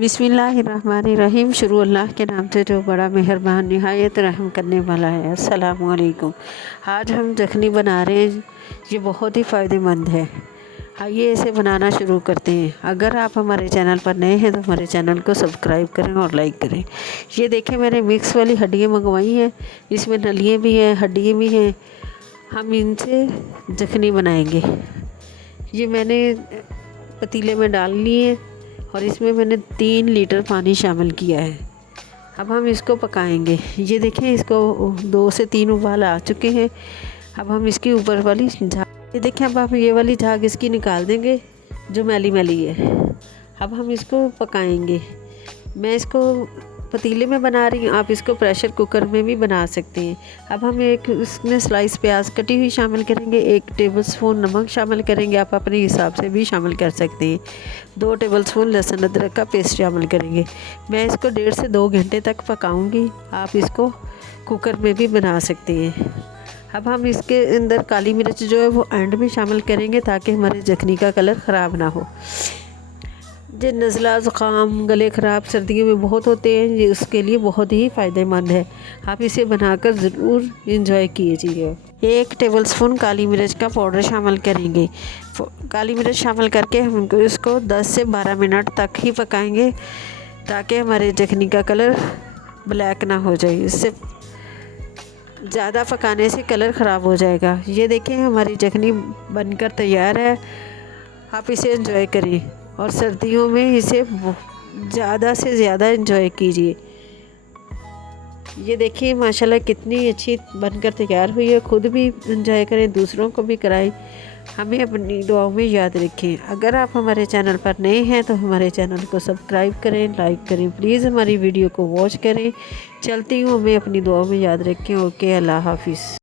बिस्मिल्लाहिर्रहमानिर्रहीम। शुरू अल्लाह के नाम से जो बड़ा मेहरबान निहायत रहम करने वाला है। अस्सलामु अलैकुम। आज हम जखनी बना रहे हैं। ये बहुत ही फ़ायदेमंद है। आइए इसे बनाना शुरू करते हैं। अगर आप हमारे चैनल पर नए हैं तो हमारे चैनल को सब्सक्राइब करें और लाइक करें। ये देखें, मैंने मिक्स वाली हड्डियाँ मंगवाई हैं। इसमें नलियाँ भी हैं, हड्डियाँ भी हैं। हम इनसे जखनी बनाएंगे। ये मैंने पतीले में डाल लिए और इसमें मैंने 3 लीटर पानी शामिल किया है। अब हम इसको पकाएंगे। ये देखें, इसको 2 से 3 उबाल आ चुके हैं। अब हम इसकी ऊपर वाली झाग, ये देखें, अब हम ये वाली झाग इसकी निकाल देंगे जो मैली मैली है। अब हम इसको पकाएंगे। मैं इसको पतीले में बना रही हूँ, आप इसको प्रेशर कुकर में भी बना सकते हैं। अब हम एक इसमें स्लाइस प्याज कटी हुई शामिल करेंगे, 1 टेबलस्पून नमक शामिल करेंगे, आप अपने हिसाब से भी शामिल कर सकते हैं। 2 टेबलस्पून लहसुन अदरक का पेस्ट शामिल करेंगे। मैं इसको 1.5 से 2 घंटे तक पकाऊंगी। आप इसको कुकर में भी बना सकते हैं। अब हम इसके अंदर काली मिर्च जो है वो एंड में शामिल करेंगे ताकि हमारे जखनी का कलर ख़राब ना हो। जो नज़ला ज़ुकाम गले ख़राब सर्दियों में बहुत होते हैं, ये उसके लिए बहुत ही फ़ायदेमंद है। आप इसे बनाकर ज़रूर इंजॉय कीजिए। 1 टेबलस्पून काली मिर्च का पाउडर शामिल करेंगे। काली मिर्च शामिल करके हम इसको 10 से 12 मिनट तक ही पकाएंगे ताकि हमारे जखनी का कलर ब्लैक ना हो जाए। इससे ज़्यादा पकाने से कलर ख़राब हो जाएगा। ये देखें, हमारी जखनी बनकर तैयार है। आप इसे एंजॉय करें और सर्दियों में इसे ज़्यादा से ज़्यादा एंजॉय कीजिए। ये देखिए, माशाल्लाह कितनी अच्छी बनकर तैयार हुई है। खुद भी एंजॉय करें, दूसरों को भी कराएं। हमें अपनी दुआओं में याद रखें। अगर आप हमारे चैनल पर नए हैं तो हमारे चैनल को सब्सक्राइब करें, लाइक करें। प्लीज़ हमारी वीडियो को वॉच करें। चलती हूँ, हमें अपनी दुआओं में याद रखें। ओके, अल्लाह हाफिज़।